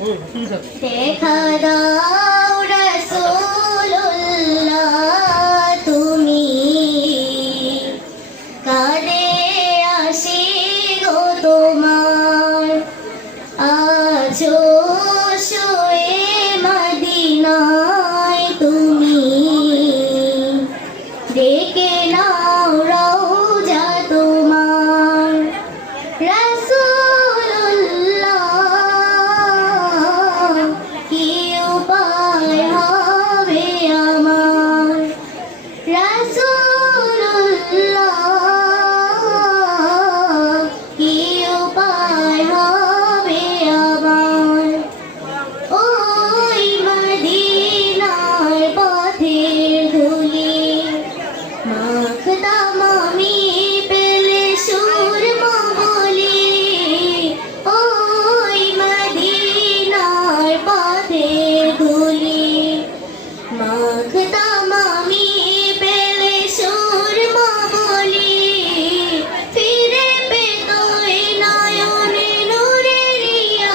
দেখা দাও রাসূলুল্লাহ তুমি কাঁধে আসি গো তোমার আছো শুয়ে মদিনায় তুমি ডেকে নাও রওজা তোমার রাসূলুল্লাহ কি উপায় হবে আমার রাসূলুল্লাহ কি উপায় হবে আমার ওই মদিনার পথের ধুলি মাখতাম আমি পেলে সুরমা বলি ওই মদিনার পথের ধুলি মাখতাম আমি পেলে সুরমা বলি ফিরে পেত এই নয়নে নূরের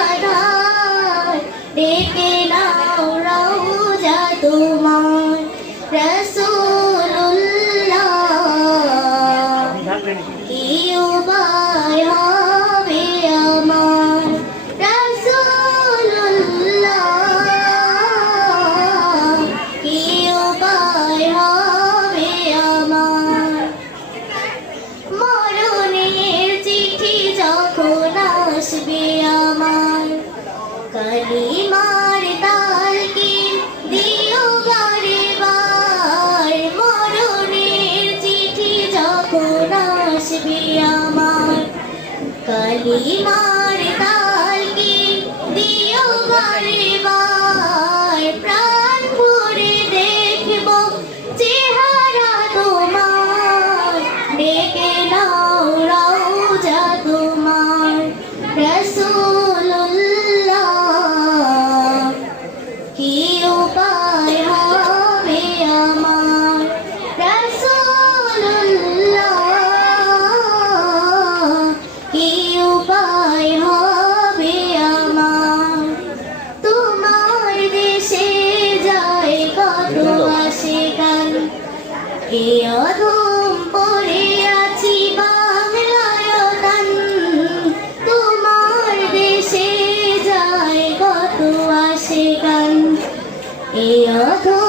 আধার ডেকে নাও রওজা তোমার রাসূলুল্লাহ কি উপায় হবে আমার রাসূলুল্লাহ কি উপায় হবে আমার মরণের চিঠি যখন আসবে আমার কালিমার তালকিন দিও বারে বার মরণের চিঠি যখন আসবে আমার কালিমার তালকিন দিও বারে বার প্রাণ ভরে দেখব চেহারা তোমার ডেকে নাও রওজা তোমার রাসূলুল্লাহ কি উপায় হবে আমার রাসূলুল্লাহ কি উপায় হবে আমার তোমার দেশে যায় কত আশিকান এ অধম পড়ে আছি বাংলায় তান তোমার দেশে যায় কত আশিকান এ অধম